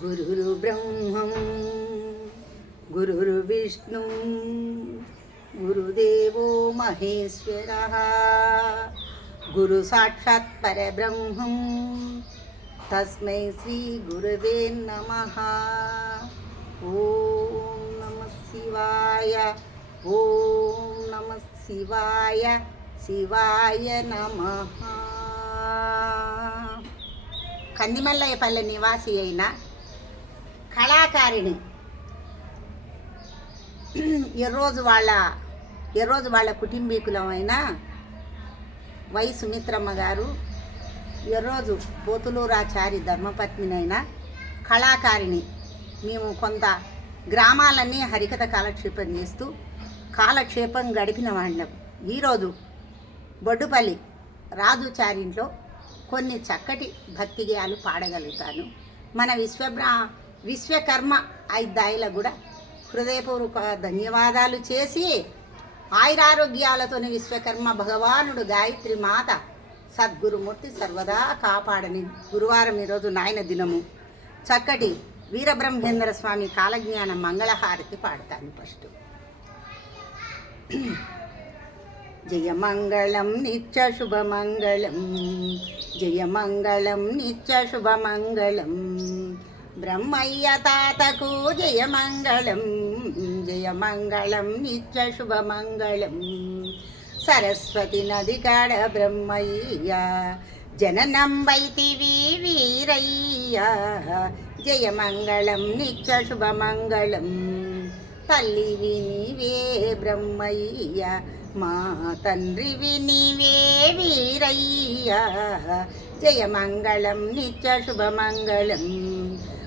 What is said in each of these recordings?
గురురు బ్రహ్మం గురురు విష్ణు గురుదేవో మహేశ్వర. గురు సాక్షాత్ పరబ్రహ్మం తస్మై శ్రీ గురవే నమ. ఓం నమ శివాయ ఓం నమ శివాయ శివాయ నమ కందిమల్లయ్యపల్లె నివాసి అయిన కళాకారిణి. ఈరోజు వాళ్ళ ఈరోజు వాళ్ళ కుటుంబీకులమైన వై సుమిత్రమ్మ గారు ఈరోజు పోతులూరాచారి ధర్మపత్నినైన కళాకారిణి. మేము కొంత గ్రామాలన్నీ హరికథ కాలక్షేపం చేస్తూ కాలక్షేపం గడిపిన వాళ్ళం. ఈరోజు బొడ్డుపల్లి రాజుచారింట్లో కొన్ని చక్కటి భక్తి గేయాలు పాడగలుగుతాను. మన విశ్వబ్రా విశ్వకర్మ ఐదాయిల కూడా హృదయపూర్వక ధన్యవాదాలు చేసి ఆయురారోగ్యాలతోని విశ్వకర్మ భగవానుడు గాయత్రి మాత సద్గురుమూర్తి సర్వదా కాపాడని గురువారం ఈరోజు నాయన దినము. చక్కటి వీరబ్రహ్మేంద్ర స్వామి కాలజ్ఞాన మంగళహారతి పాడతాను ఫస్ట్. జయమంగళం నిత్య శుభమంగళం జయమంగళం నిత్య శుభమంగళం. బ్రహ్మయ్య తాతకు జయమంగళం జయమంగళం నిత్య శుభమంగళం. సరస్వతి నది కాడ బ్రహ్మయ్య జననంబైతివి వీరయ్య. జయమంగళం నిత్య శుభమంగళం. తల్లివి నీవే బ్రహ్మయ్య మా తండ్రివి నీవే వీరయ్య. జయమంగళం నిత్య శుభమంగళం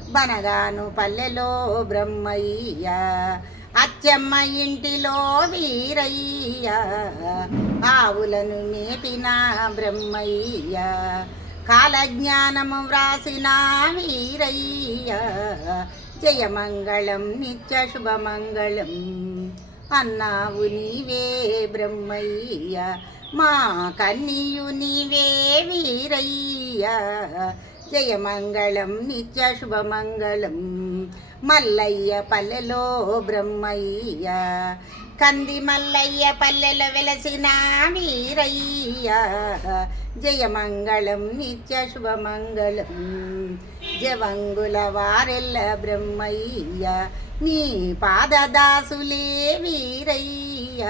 బనగాను పల్లెలో బ్రహ్మయ్య. అచ్చమ్మ ఇంటిలో వీరయ్య. ఆవులను మేపిన బ్రహ్మయ్య. కాలజ్ఞానము వ్రాసిన వీరయ్య. జయమంగళం నిత్య శుభమంగళం అన్నావు నీవే బ్రహ్మయ్య మా కన్నీయు నీవే వీరయ్య. జయమంగళం నిత్య శుభమంగళం మల్లయ్య పల్లెలో బ్రహ్మయ్య. కంది మల్లయ్య పల్లెలో వెలసిన వీరయ్య. జయమంగళం నిత్య శుభమంగళం జవంగుల వారెల్ల బ్రహ్మయ్య నీ పాదదాసులే వీరయ్య.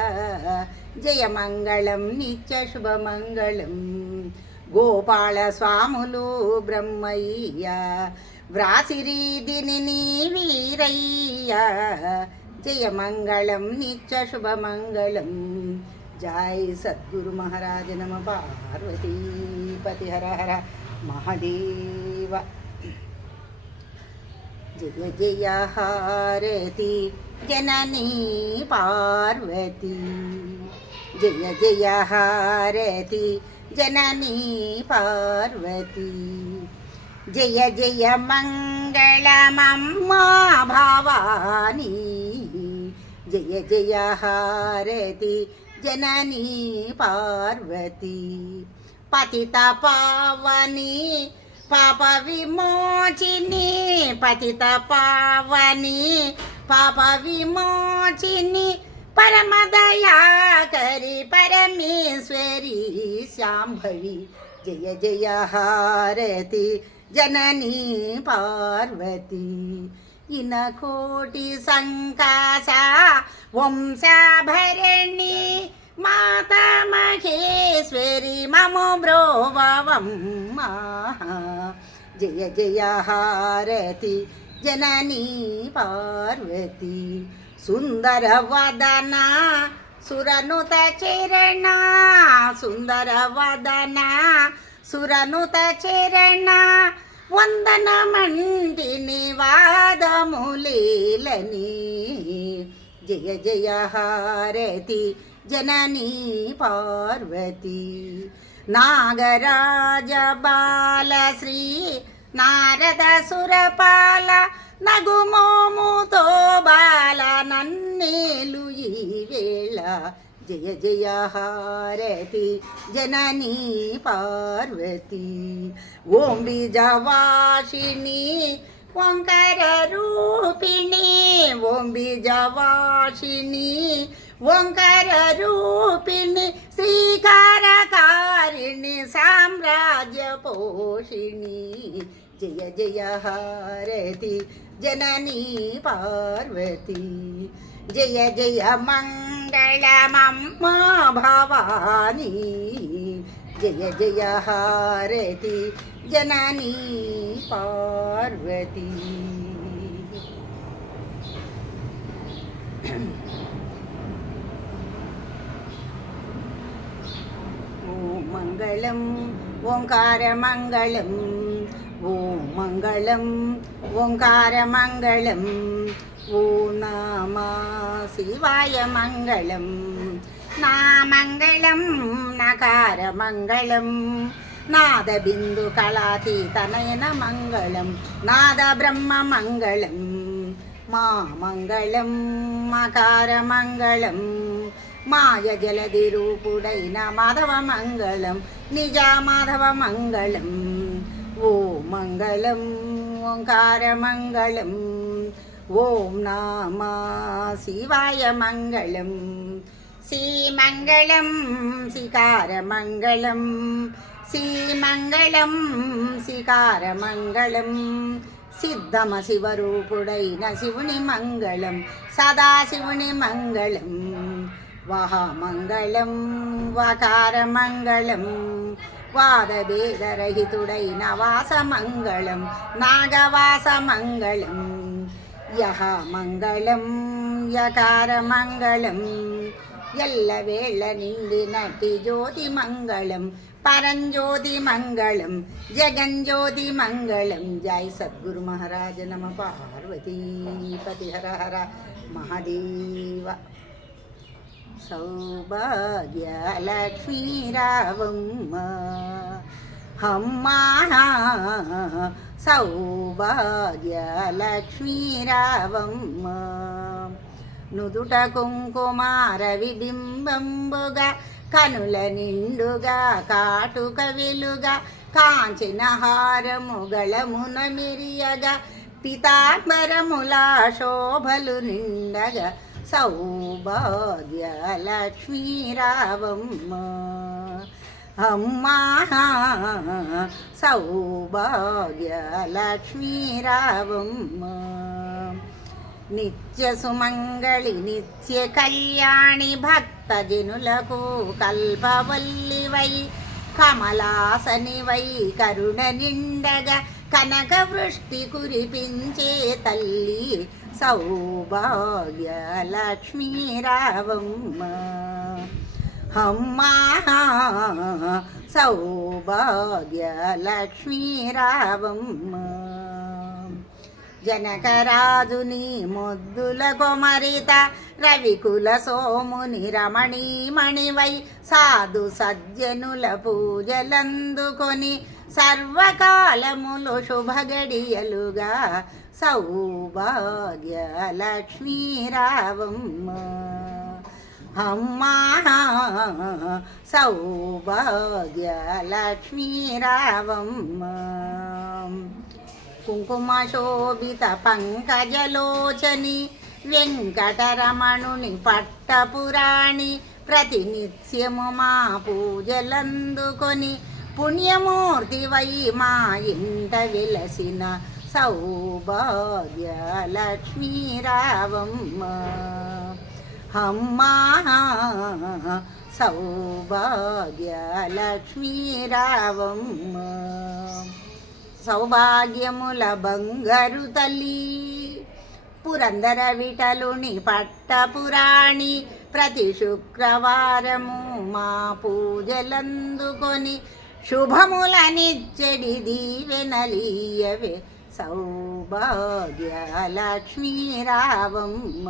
జయమంగళం నిత్య శుభమంగళం గోపాల స్వాములు బ్రహ్మయ్య వ్రాసిరీదిని నీ వీరయ్య. జయమంగళం నిత్య శుభమంగళం జై సద్గురు మహారాజ నమ పార్వతీపతి హర హర మహాదేవ. జయ జయ హారతి జననీ పార్వతి జయ జయ హారతి జననీ పార్వతి జయ జయ మంగళమమ్మా భవానీ జయ జయ హారతి జననీ పార్వతి పతిత పావని పాప విమోచిని పతిత పావని పాప విమోచిని పరమదయాకరి పరమేశ్వరి శాంభవి జయ జయ హారతి జననీ పార్వతి ఇన కోటి సంకాస వంశాభరణి మాత మహేశ్వరి మమ బ్రోవమ్మ జయ జయ హారతి జననీ పార్వతి. సుందర వదన సురనుత చరణ సుందర వదన సురనుత చరణ. వందనమంటిని వాదములేలని జయ జయ హారతి జననీ పార్వతి నాగరాజ బాల శ్రీ నారద సురపాల నగుమోముతో బాల నన్నేలు ఈ వేళ జయ జయ హారతి జననీ పార్వతి ఓం బీజవాసిని ఓంకార రూపిణి ఓం బీజవాసిని ఓంకార రూపిణి శ్రీకారకారిణి సామ్రాజ్య పోషిణి జయ జయ హారతి జననీ పార్వతి జయ జయ మంగళమమ్మ భవానీ జయ జయ హారతి జననీ పార్వతి ఓం మంగళం ఓంకారమంగళం ఓం మంగళం ఓంకారమంగళం ఓ నామా శివాయ మంగళం నా మంగళం నకారమంగళం నాద బిందు మాయ జలది రూపుడైన మాధవ మంగళం నిజ మాధవ మంగళం ఓ మంగళం ఓంకార మంగళం. ఓం నామా శివాయ మంగళం. శ్రీమంగళం శ్రీకారమంగళం శ్రీమంగళం శ్రీకారమంగళం సిద్ధమ శివరూపుడైన శివుని మంగళం సదాశివుని మంగళం. వహమంగళం వకారమంగళం వాదభేదరహితుడైన వాసమంగళం నాగవాసమంగళం యహ మంగళం యకారమంగళం ఎల్లవేళ నిండినటి జ్యోతి మంగళం పరంజ్యోతి మంగళం జగంజ్యోతి మంగళం జై సద్గురు మహారాజ నమ పార్వతీపతి హర హర మహాదేవ సౌభాగ్యలక్ష్మీరావమ్మ అమ్మా సౌభాగ్యలక్ష్మీరావమ్మ నుదుట కుంకుమార విబింబంబుగా కనుల నిండుగా కాటుక వెలుగా కాంచిన హారము గళమున మిరియగా పితాంబరములా శోభలు నిండగా సౌభాగ్యలక్ష్మీరావమ్మ. అమ్మా సౌభాగ్యలక్ష్మీరావమ్మ. నిత్య సుమంగళి నిత్య కళ్యాణి భక్తజనులకు కల్పవల్లివై కమలాసనివై కరుణ నిండగా కనక వృష్టి కురిపించే తల్లి సౌభాగ్య లక్ష్మీరావమ్మ అమ్మా సౌభాగ్య లక్ష్మీరావమ్మ జనకరాజుని ముద్దుల కొమరిత రవికుల సోముని రమణీమణివై సాధు సజ్జనుల పూజలందుకొని సర్వకాలములు శుభగడియలుగా సౌభాగ్య లక్ష్మీరావమ్మ అమ్మా సౌభాగ్య లక్ష్మీరావమ్మ కుంకుమ శోభిత పంకజలోచని వెంకటరమణుని పట్టపురాణి ప్రతినిత్యము మా పూజలందుకొని పుణ్యమూర్తి వై మా ఇంట వెలసిన సౌభాగ్య లక్ష్మీరావమ్మ అమ్మా సౌభాగ్య లక్ష్మీరావమ్మ సౌభాగ్యముల బంగారు తల్లి పురందర విటలుని పట్టపురాణి ప్రతి శుక్రవారము మా పూజలందుకొని శుభములనిచ్చడి దీవెనలీయవే. సౌభాగ్య లక్ష్మీరావమ్మ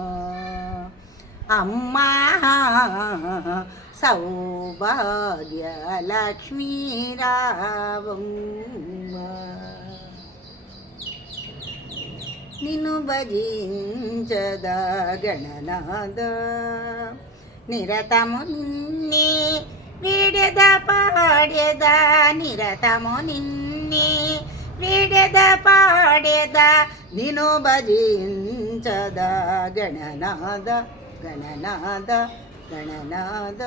అమ్మా సౌభాగ్య లక్ష్మీరావమ్మ నిన్ను భజించద గణనాద నిరతము నిన్నే వీడెద పాడెద నిరతము నిన్నే. వీడెద పాడెద నిను భజించద. గణనాద గణనాద గణనాద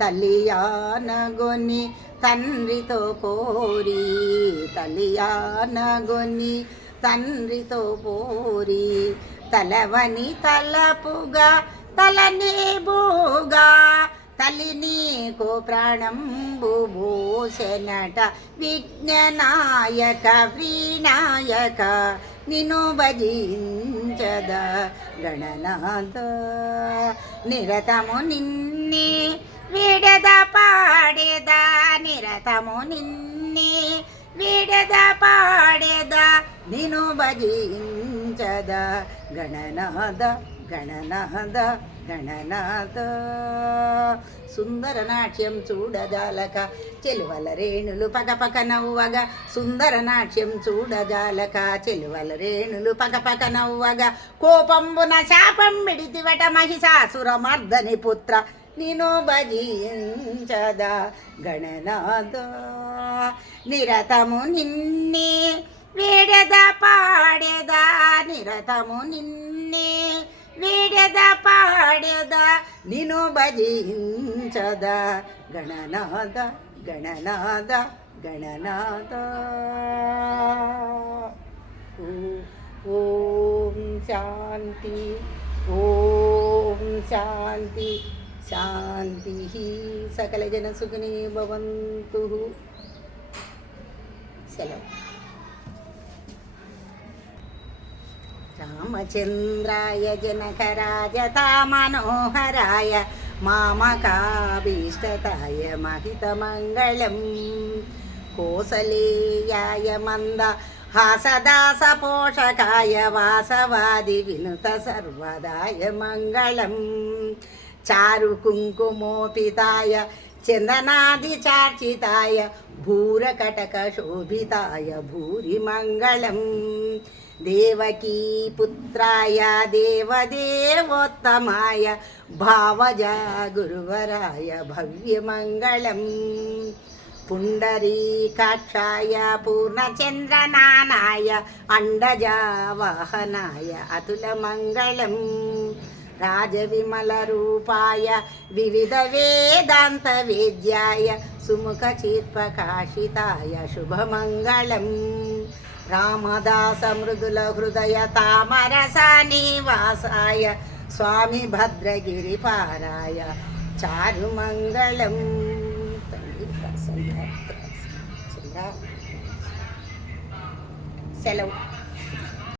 తల్లియానగొని తండ్రితో పోరి తల్లియానగొని తండ్రితో పోరి. తలవని తలపుగా తలనే బోగా తల్లి నీకు ప్రాణంబు భూషణట విజ్ఞనాయక వినాయక నిను భజించద గణనాథ. నిరతము నిన్నే విడద పాడేద? నిరతము నిన్నే విడద పాడేద? నిను భజించద గణనాథ. గణనాథ గణనాథ సుందర నాట్యం చూడజాలక చెలువల రేణులు పగపక నవ్వగా సుందర నాట్యం చూడజాలక చెలువల రేణులు పగపక నవ్వగా కోపంబున శాపం మిడితివట మహిషాసుర మర్దని పుత్ర నిను భజించదా గణనాథ నిరతము నిన్నే వేడద పాడేదా నిరతము నిన్నే వేడద పాడెద నిను భజించద గణనాథ గణనాథ గణనాథ ఓ- ఓం శాంతి ఓం శాంతి శాంతి సకల జన సుఖిని భవంతు రామచంద్రాయ జనకరాజతా మనోహరాయ మామకాభీష్టతాయ మహితమంగళం. కోసలేయాయ మంద హాసదాస పోషకాయ వాసవాది వినుత సర్వదాయ మంగళం చారు కుంకుమోపితాయ చందనాది చార్చితాయ భూరకటక శోభితాయ భూరి మంగళం దేవకీ పుత్రాయ దేవదేవోత్తమాయ భావజా గురువరాయ భవ్యమంగళం పుండరీకాక్షాయ పూర్ణచంద్రనానాయ అండజావాహనాయ అతులమంగళం రాజవిమలరూపాయ వివిధ వేదాంత వేద్యాయ సుముఖ చిత్పకాశితాయ శుభమంగళం రామదాస మృదుల హృదయ తామరస నివాసాయ స్వామి భద్రగిరిపారాయ చారుమంగళం తండ్రి ప్రసన్న ప్రసన్న. సెలవు